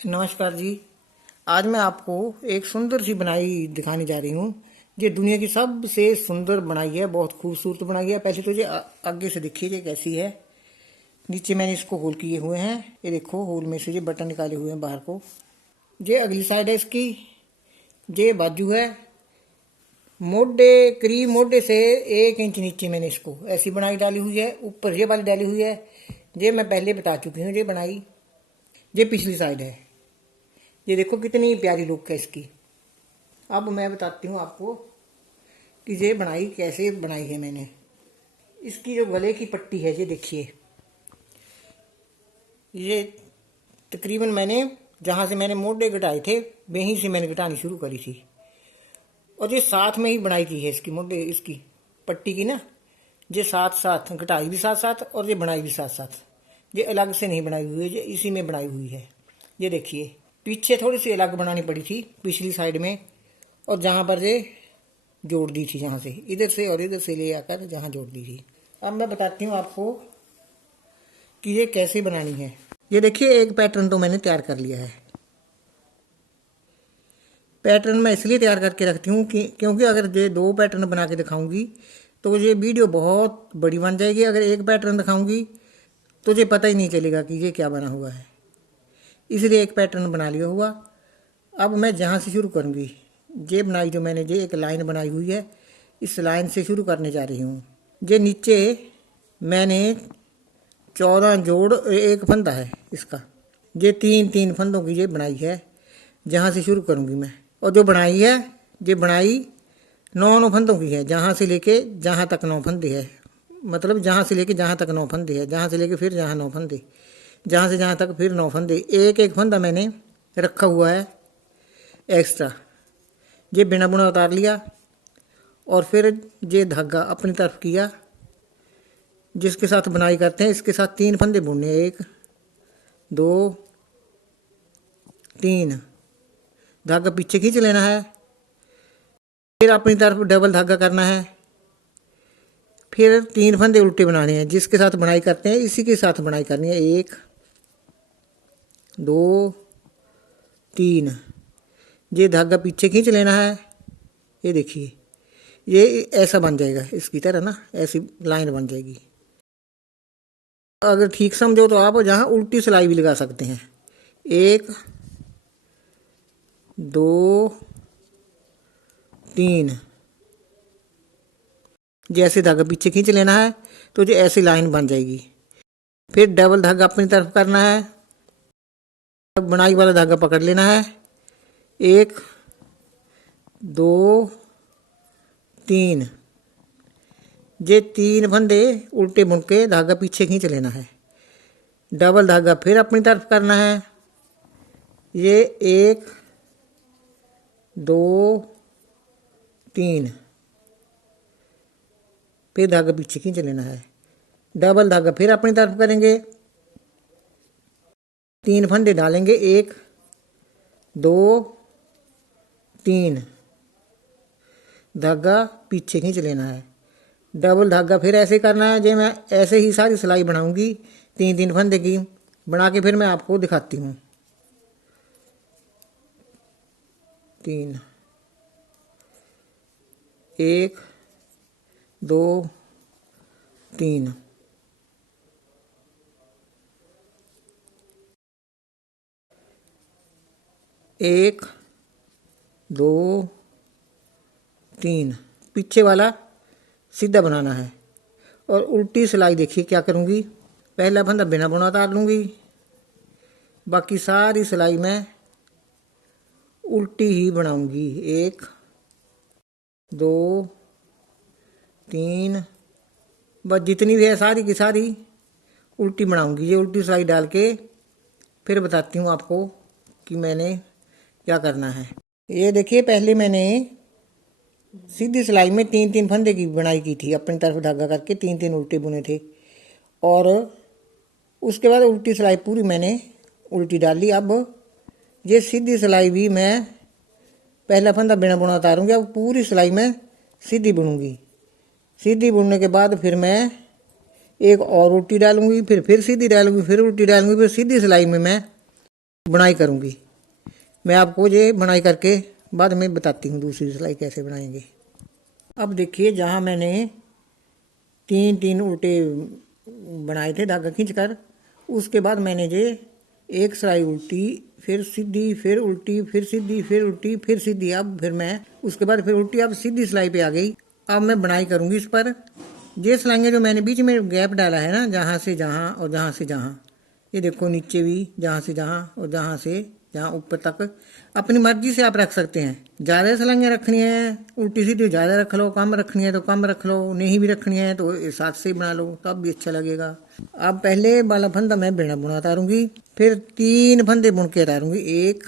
नमस्कार जी। आज मैं आपको एक सुंदर सी बनाई दिखाने जा रही हूँ। ये दुनिया की सबसे सुंदर बनाई है, बहुत खूबसूरत बनाई है। पहले तो ये आगे से देखिए ये कैसी है। नीचे मैंने इसको होल किए हुए हैं, ये देखो होल में से ये बटन निकाले हुए हैं बाहर को। ये अगली साइड है इसकी, ये बाजू है। मोढे करीब मोढे से 1 इंच नीचे मैंने इसको ऐसी बनाई डाली हुई है। ऊपर ये वाली डाली हुई है, ये मैं पहले बता चुकी हूँ। ये बनाई ये पिछली साइड है। ये देखो कितनी प्यारी लुक है इसकी। अब मैं बताती हूँ आपको कि ये बनाई कैसे बनाई है मैंने। इसकी जो गले की पट्टी है, ये देखिए, ये तकरीबन मैंने जहाँ से मैंने मोढे घटाए थे वहीं से मैंने घटानी शुरू करी थी। और ये साथ में ही बनाई की है इसकी मोढे, इसकी पट्टी की ना। ये साथ साथ घटाई भी साथ साथ और ये बनाई भी साथ साथ। ये अलग से नहीं बनाई हुई है, ये इसी में बनाई हुई है। ये देखिए, पीछे थोड़ी सी अलग बनानी पड़ी थी पिछली साइड में, और जहाँ पर ये जोड़ दी थी, जहाँ से इधर से और इधर से ले आकर जहाँ जोड़ दी थी। अब मैं बताती हूँ आपको कि ये कैसे बनानी है। ये देखिए, एक पैटर्न तो मैंने तैयार कर लिया है। पैटर्न मैं इसलिए तैयार करके रखती हूँ कि क्योंकि अगर ये 2 पैटर्न बना के दिखाऊंगी तो ये वीडियो बहुत बड़ी बन जाएगी। अगर एक पैटर्न दिखाऊंगी तो ये पता ही नहीं चलेगा कि ये क्या बना हुआ है, इसलिए एक पैटर्न बना लिया हुआ। अब मैं जहाँ से शुरू करूँगी, ये बनाई जो मैंने, ये एक लाइन बनाई हुई है, इस लाइन से शुरू करने जा रही हूँ। ये नीचे मैंने 14 जोड़ एक फंदा है इसका। ये 3-3 फंदों की ये बनाई है, जहाँ से शुरू करूँगी मैं। और जो बनाई है, ये बनाई 9 फंदों की है, जहाँ से लेके जहाँ तक 9 फंदे है। मतलब जहाँ से लेके जहाँ तक 9 फंदे है, जहाँ से लेके फिर जहाँ 9 फंदे, जहाँ से जहाँ तक फिर 9 फंदे। एक एक फंदा मैंने रखा हुआ है एक्स्ट्रा। ये बिना बुना उतार लिया और फिर ये धागा अपनी तरफ किया, जिसके साथ बुनाई करते हैं इसके साथ 3 फंदे बुनने, 1 2 3। धागा पीछे खींच लेना है, फिर अपनी तरफ डबल धागा करना है, फिर 3 फंदे उल्टे बनाने हैं। जिसके साथ बुनाई करते हैं इसी के साथ बुनाई करनी है, 1 2 3। ये धागा पीछे खींच लेना है। ये देखिए, ये ऐसा बन जाएगा, इसकी तरह ना ऐसी लाइन बन जाएगी। अगर ठीक समझो तो आप जहाँ उल्टी सिलाई भी लगा सकते हैं। 1 2 3। जैसे धागा पीछे खींच लेना है तो जो ऐसी लाइन बन जाएगी। फिर डबल धागा अपनी तरफ करना है, बुनाई वाला धागा पकड़ लेना है, 1 2 3। ये 3 फंदे उल्टे बुन के धागा पीछे खींच लेना है, डबल धागा फिर अपनी तरफ करना है। ये 1 2 3, फिर धागा पीछे खींच लेना है, डबल धागा फिर अपनी तरफ करेंगे, 3 फंदे डालेंगे, 1 2 3। धागा पीछे खींच लेना है, डबल धागा फिर ऐसे करना है। जो मैं ऐसे ही सारी सिलाई बनाऊंगी 3-3 फंदे की बना के, फिर मैं आपको दिखाती हूँ। 3 1 2 3। एक 2 3। पीछे वाला सीधा बनाना है। और उल्टी सिलाई देखिए क्या करूँगी, पहला फंदा बिना बुना उतार लूँगी, बाकी सारी सिलाई मैं उल्टी ही बनाऊँगी। 1 2 3, बस जितनी भी है सारी की सारी उल्टी बनाऊँगी। ये उल्टी सिलाई डाल के फिर बताती हूँ आपको कि मैंने क्या करना है। ये देखिए, पहले मैंने सीधी सिलाई में 3-3 फंदे की बुनाई की थी, अपनी तरफ धागा करके 3-3 उल्टे बुने थे। और उसके बाद उल्टी सिलाई पूरी मैंने उल्टी डाली। अब ये सीधी सिलाई भी मैं पहला फंदा बिना बुना उतारूंगी। अब पूरी सिलाई में सीधी बुनूंगी। सीधी बुनने के बाद फिर मैं एक और उल्टी डालूंगी, फिर सीधी डालूंगी, फिर उल्टी डालूंगी, फिर सीधी सिलाई में मैं बुनाई करूँगी। मैं आपको ये बुनाई करके बाद में बताती हूँ दूसरी सिलाई कैसे बनाएंगे। अब देखिए, जहाँ मैंने 3 उल्टे बनाए थे धागा खींचकर, उसके बाद मैंने ये एक सिलाई उल्टी, फिर सीधी, फिर उल्टी, फिर सीधी, फिर उल्टी, फिर सीधी। अब फिर मैं उसके बाद फिर उल्टी, अब सीधी सिलाई पे आ गई। अब मैं बुनाई करूँगी इस पर। ये सिलाइयाँ जो मैंने बीच में गैप डाला है ना, जहाँ से जहाँ और जहाँ से जहाँ, ये देखो नीचे भी जहाँ से जहाँ और जहाँ से जहाँ ऊपर तक, अपनी मर्जी से आप रख सकते हैं। ज़्यादा सिलाइयाँ रखनी है उल्टी सीधी ज़्यादा रख लो, कम रखनी है तो कम रख लो, नहीं भी रखनी है तो इस हाथ से ही बना लो, तब भी अच्छा लगेगा। अब पहले वाला फंदा मैं बिना बुना उतारूंगी, फिर 3 फंदे बुन के उतारूंगी, 1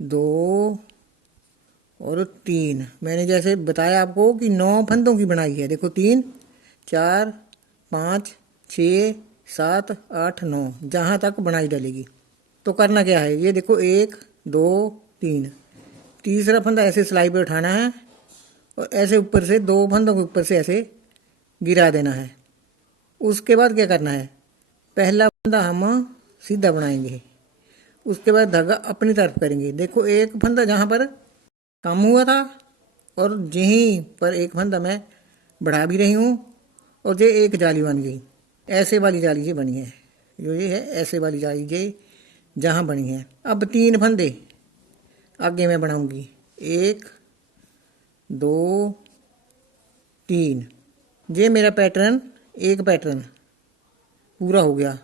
2 और 3। मैंने जैसे बताया आपको कि 9 फंदों की बनाई है। देखो 3 4 5 6 7 8 9, जहाँ तक बनाई डलेगी। तो करना क्या है, ये देखो 1 2 3, तीसरा फंदा ऐसे सिलाई पे उठाना है और ऐसे ऊपर से 2 फंदों के ऊपर से ऐसे गिरा देना है। उसके बाद क्या करना है, पहला फंदा हम सीधा बनाएंगे, उसके बाद धागा अपनी तरफ करेंगे। देखो एक फंदा जहाँ पर कम हुआ था और यहीं पर एक फंदा मैं बढ़ा भी रही हूँ और ये एक जाली बन गई। ऐसे वाली जाली ये बनी है, जो ये है ऐसे वाली जाली ये जहाँ बनी है। अब 3 फंदे आगे मैं बनाऊंगी, 1 2 3। ये मेरा पैटर्न, एक पैटर्न पूरा हो गया।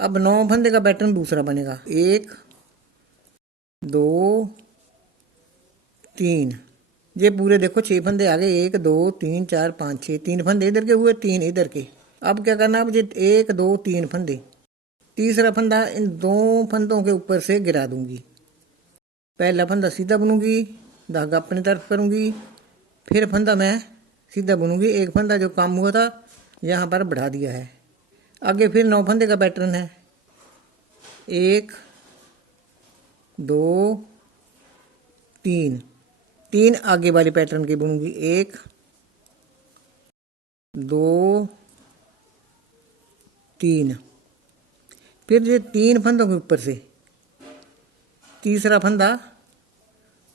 अब 9 फंदे का पैटर्न दूसरा बनेगा, 1 2 3। ये पूरे देखो 6 फंदे आ गए, 1 2 3 4 5 6, 3 फंदे इधर के हुए, 3 इधर के। अब क्या करना, अब ये 1 2 3 फंदे, तीसरा फंदा इन 2 फंदों के ऊपर से गिरा दूंगी। पहला फंदा सीधा बुनूंगी, धागा अपनी तरफ करूंगी, फिर फंदा मैं सीधा बुनूंगी। एक फंदा जो कम हुआ था यहाँ पर बढ़ा दिया है। आगे फिर 9 फंदे का पैटर्न है, 1 2 3, 3 आगे वाले पैटर्न की बुनूंगी, 1 2 3। फिर ये 3 फंदों के ऊपर से तीसरा फंदा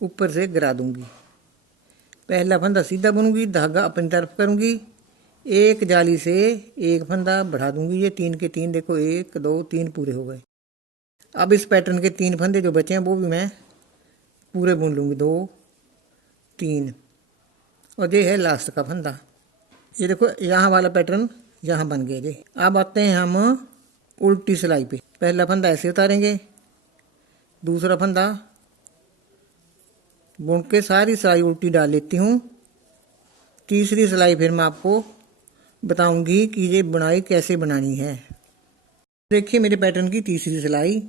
ऊपर से गिरा दूंगी। पहला फंदा सीधा बुनूंगी, धागा अपनी तरफ करूंगी, एक जाली से एक फंदा बढ़ा दूंगी। ये 3 के 3 देखो, 1 2 3 पूरे हो गए। अब इस पैटर्न के 3 फंदे जो बचे हैं वो भी मैं पूरे बुन लूंगी, 2 3। और ये है लास्ट का फंदा। ये देखो यहाँ वाला पैटर्न यहाँ बन गया जी। अब आते हैं हम उल्टी सिलाई पे। पहला फंदा ऐसे उतारेंगे, दूसरा फंदा बुन के सारी सिलाई उल्टी डाल लेती हूँ। तीसरी सिलाई फिर मैं आपको बताऊंगी कि ये बुनाई कैसे बनानी है। देखिए मेरे पैटर्न की तीसरी सिलाई,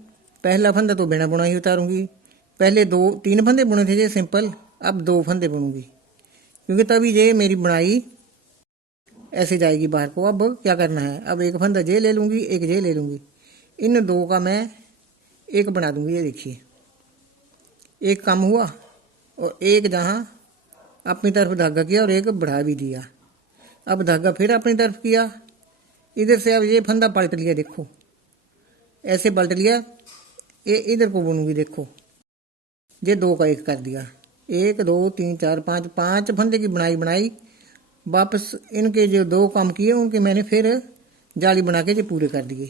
पहला फंदा तो बिना बुनाई उतारूंगी। पहले 3 फंदे बुने थे ये सिंपल, अब 2 फंदे बुनूंगी क्योंकि तभी ये मेरी बुनाई ऐसे जाएगी बाहर को। अब क्या करना है, अब एक फंदा ये ले लूंगी, एक ये ले लूंगी, इन 2 का मैं एक बना दूंगी। ये देखिए एक कम हुआ और एक जहाँ अपनी तरफ धागा किया और एक बढ़ा भी दिया। अब धागा फिर अपनी तरफ किया, इधर से अब ये फंदा पलट लिया, देखो ऐसे पलट लिया, ये इधर को बुनूंगी। देखो ये 2 का 1 कर दिया, 1 2 3 4 5, 5 फंदे की बुनाई बनाई। वापस इनके जो 2 काम किए उनके मैंने फिर जाली बना के जो पूरे कर दिए।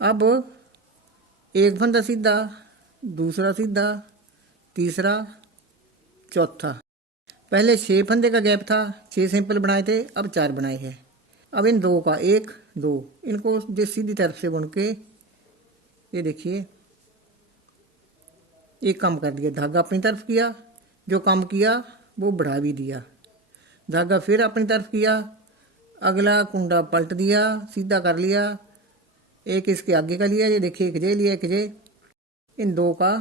अब एक फंदा सीधा, दूसरा सीधा, तीसरा, चौथा। पहले 6 फंदे का गैप था, 6 सिंपल बनाए थे, अब 4 बनाए हैं। अब इन 2 का 1 2, इनको जिस सीधी तरफ से बुन के ये देखिए एक कम कर दिया, धागा अपनी तरफ किया, जो कम किया वो बढ़ा भी दिया, धागा फिर अपनी तरफ किया, अगला कुंडा पलट दिया, सीधा कर लिया, एक इसके आगे का लिया, ये देखिए एक जे लिया, एक जे, इन 2 का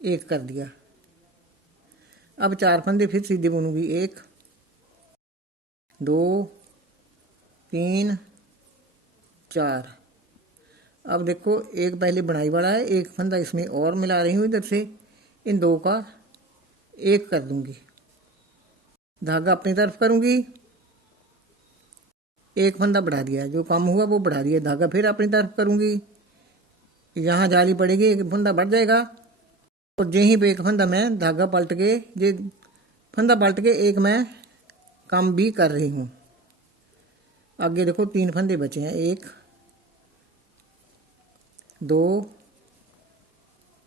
1 कर दिया। अब 4 फंदे फिर सीधे बुनूंगी, 1 2 3 4। अब देखो एक पहले बुनाई वाला है, एक फंदा इसमें और मिला रही हूँ इधर से, इन 2 का 1 कर दूंगी, धागा अपनी तरफ करूंगी, एक फंदा बढ़ा दिया, जो कम हुआ वो बढ़ा दिया, धागा फिर अपनी तरफ करूंगी, यहाँ जाली पड़ेगी, एक फंदा बढ़ जाएगा और यहीं पे एक फंदा मैं धागा पलट के ये फंदा पलट के एक मैं काम भी कर रही हूँ। आगे देखो 3 फंदे बचे हैं, 1 2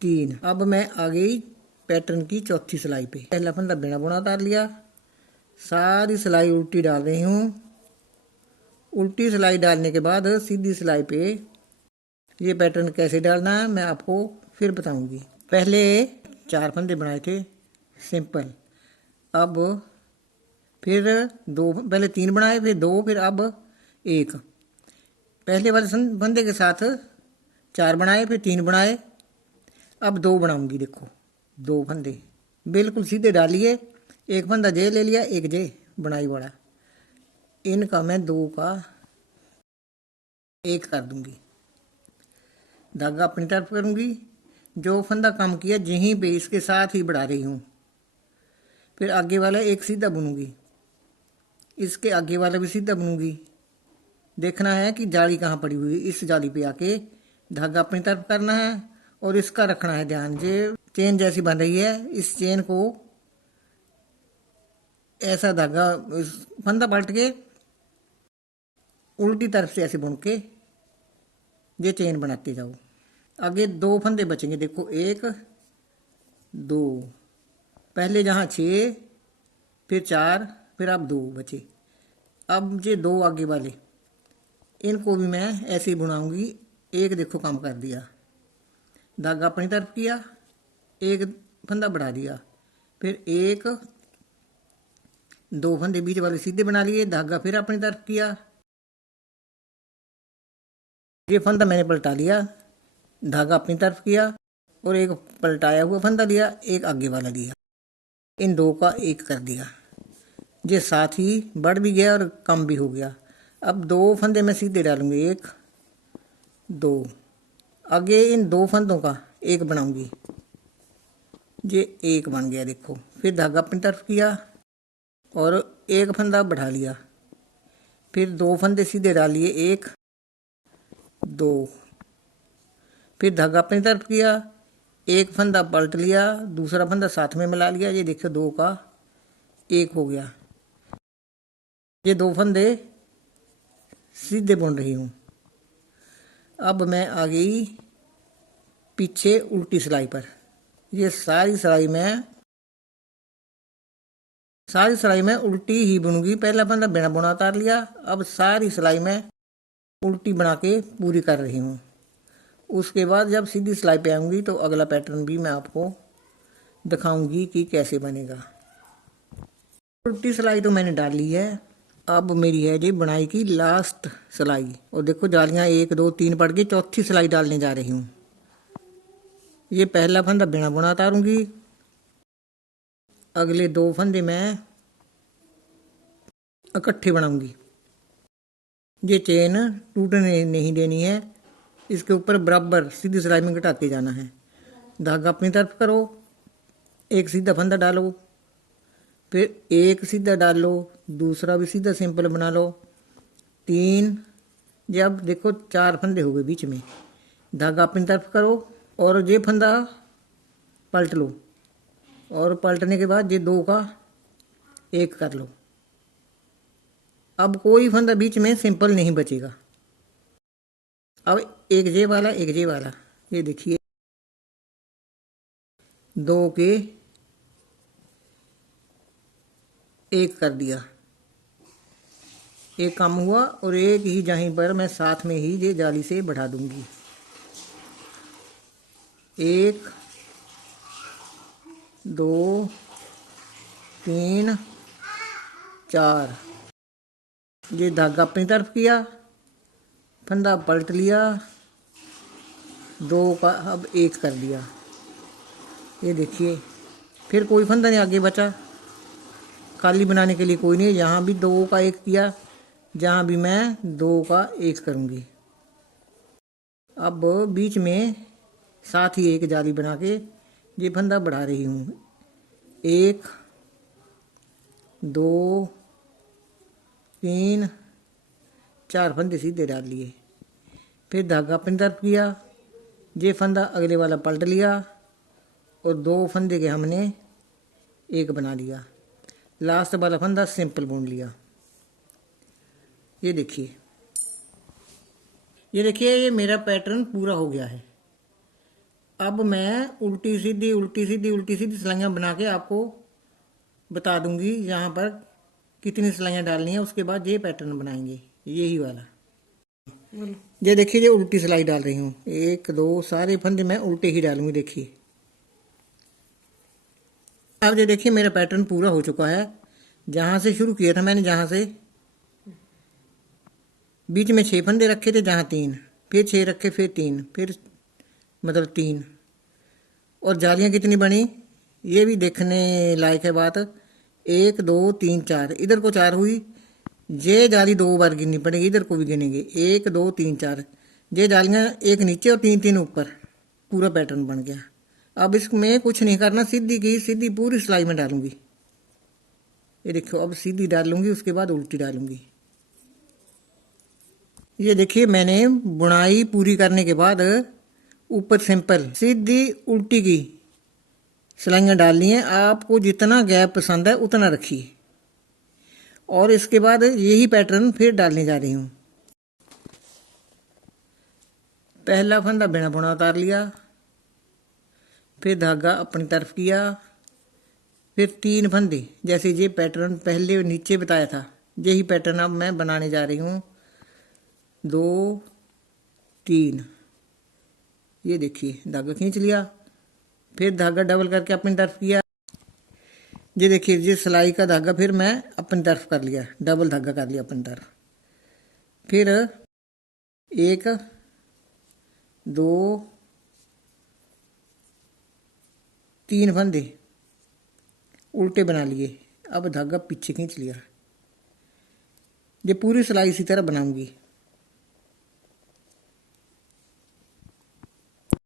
3। अब मैं आ गई पैटर्न की चौथी सिलाई पे। पहला फंदा बिना बुना उतार लिया, सारी सिलाई उल्टी डाल रही हूँ। उल्टी सिलाई डालने के बाद सीधी सिलाई पे ये पैटर्न कैसे डालना है मैं आपको फिर बताऊंगी। पहले 4 फंदे बनाए थे सिंपल, अब फिर 2, पहले 3 बनाए, फिर 2, फिर अब 1। पहले वाले फंदे के साथ 4 बनाए, फिर 3 बनाए, अब 2 बनाऊंगी। देखो 2 फंदे बिल्कुल सीधे डालिए, एक फंदा जे ले लिया, एक जे बनाई बड़ा, इनका मैं 2 का 1 कर दूंगी। धागा अपनी तरफ करूंगी, जो फंदा कम किया यहीं पे इसके साथ ही बढ़ा रही हूँ। फिर आगे वाला एक सीधा बुनूंगी, इसके आगे वाला भी सीधा बुनूंगी। देखना है कि जाली कहाँ पड़ी हुई, इस जाली पे आके धागा अपनी तरफ करना है और इसका रखना है ध्यान। जो चेन जैसी बन रही है, इस चेन को ऐसा धागा फंदा पलट के उल्टी तरफ से ऐसे बुन के ये चेन बनाते जाओ। आगे 2 फंदे बचेंगे, देखो 1 2, पहले जहाँ 6, फिर 4, फिर अब 2 बचे। अब ये 2 आगे वाले इनको भी मैं ऐसे ही बुनाऊंगी। एक देखो काम कर दिया, धागा अपनी तरफ किया, एक फंदा बढ़ा दिया, फिर 1 2 फंदे बीच वाले सीधे बना लिए, धागा फिर अपनी तरफ किया, ये फंदा मैंने पलटा लिया, धागा अपनी तरफ किया और एक पलटाया हुआ फंदा लिया, एक आगे वाला लिया, इन 2 का 1 कर दिया। ये साथ ही बढ़ भी गया और कम भी हो गया। अब 2 फंदे मैं सीधे डालूंगी, 1 2, आगे इन 2 फंदों का 1 बनाऊंगी, ये 1 बन गया। देखो फिर धागा अपनी तरफ किया और एक फंदा बढ़ा लिया, फिर 2 फंदे सीधे डालिए, 1 2, फिर धागा अपनी तरफ किया, एक फंदा पलट लिया, दूसरा फंदा साथ में मिला लिया, ये देखो 2 का 1 हो गया। ये 2 फंदे सीधे बुन रही हूँ। अब मैं आ गई पीछे उल्टी सिलाई पर। ये सारी सिलाई में उल्टी ही बुनूंगी। पहला फंदा बिना बुना उतार लिया, अब सारी सिलाई में उल्टी बना के पूरी कर रही हूँ। उसके बाद जब सीधी सिलाई पे आऊँगी तो अगला पैटर्न भी मैं आपको दिखाऊंगी कि कैसे बनेगा। उल्टी सिलाई तो मैंने डाल ली है, अब मेरी है जी बुनाई की लास्ट सिलाई। और देखो जालियाँ 1 2 3 पड़ गई, चौथी सिलाई डालने जा रही हूँ। ये पहला फंदा बिना बुना उतारूंगी, अगले 2 फंदे मैं इकट्ठे बनाऊंगी। ये चेन टूटने नहीं देनी है, इसके ऊपर बराबर सीधी सिलाई में घटाते जाना है। धागा अपनी तरफ करो, एक सीधा फंदा डालो, फिर एक सीधा डाल लो, दूसरा भी सीधा सिंपल बना लो, 3। जब देखो 4 फंदे हो गए बीच में, धागा अपनी तरफ करो और ये फंदा पलट लो और पलटने के बाद ये 2 का 1 कर लो। अब कोई फंदा बीच में सिंपल नहीं बचेगा। अब एक जे वाला, एक जे वाला, ये देखिए 2 के 1 कर दिया, एक कम हुआ और एक ही जहीं पर मैं साथ में ही ये जाली से बढ़ा दूंगी। 1 2 3 4, ये धागा अपनी तरफ किया, फंदा पलट लिया, 2 का अब 1 कर दिया। ये देखिए फिर कोई फंदा नहीं आगे बचा, खाली बनाने के लिए कोई नहीं। यहाँ भी 2 का 1 किया, जहाँ भी मैं 2 का 1 करूँगी। अब बीच में साथ ही एक जाली बना के ये फंदा बढ़ा रही हूँ। 1 2 3 4 फंदे सीधे डाल लिए, फिर धागा अपनी तरफ किया, ये फंदा अगले वाला पलट लिया और 2 फंदे के हमने एक बना लिया। लास्ट वाला फंदा सिंपल बुन लिया। ये देखिए, ये मेरा पैटर्न पूरा हो गया है। अब मैं उल्टी सीधी उल्टी सीधी उल्टी सीधी सिलाइयाँ बना के आपको बता दूंगी यहाँ पर कितनी सिलाइयाँ डालनी है। उसके बाद ये पैटर्न बनाएंगे, यही वाला। ये देखिए, ये उल्टी सिलाई डाल रही हूँ। 1 2 सारे फंदे मैं उल्टे ही डालूंगी। देखिए, अब ये देखिए मेरा पैटर्न पूरा हो चुका है। जहाँ से शुरू किया था मैंने, जहाँ से बीच में 6 फंदे रखे थे, जहाँ 3, फिर 6 रखे, फिर 3, फिर मतलब 3। और जालियाँ कितनी बनी ये भी देखने लायक है बात। 1 2 3 4, इधर को 4 हुई। ये जाली 2 बार गिननी पड़ेगी, इधर को भी गिनेंगे। 1 2 3 4, ये जालियाँ एक नीचे और 3 3 ऊपर। पूरा पैटर्न बन गया। अब इसमें कुछ नहीं करना, सीधी की सीधी पूरी सिलाई में डालूंगी। ये देखो, अब सीधी डालूंगी, उसके बाद उल्टी डालूंगी। ये देखिए, मैंने बुनाई पूरी करने के बाद ऊपर सिंपल सीधी उल्टी की सिलाइयाँ डालनी है। आपको जितना गैप पसंद है उतना रखिए। और इसके बाद यही पैटर्न फिर डालने जा रही हूँ। पहला फंदा बिना बुना उतार लिया, फिर धागा अपनी तरफ किया, फिर 3 फंदे। जैसे ये पैटर्न पहले नीचे बताया था, यही पैटर्न अब मैं बनाने जा रही हूँ। 2 3, ये देखिए, धागा खींच लिया, फिर धागा डबल करके अपनी तरफ किया। ये देखिए, ये सिलाई का धागा फिर मैं अपनी तरफ कर लिया, डबल धागा कर लिया अपनी तरफ। फिर 1 2 3 फंदे उल्टे बना लिए। अब धागा पीछे खींच लिया। ये पूरी सिलाई इसी तरह बनाऊंगी।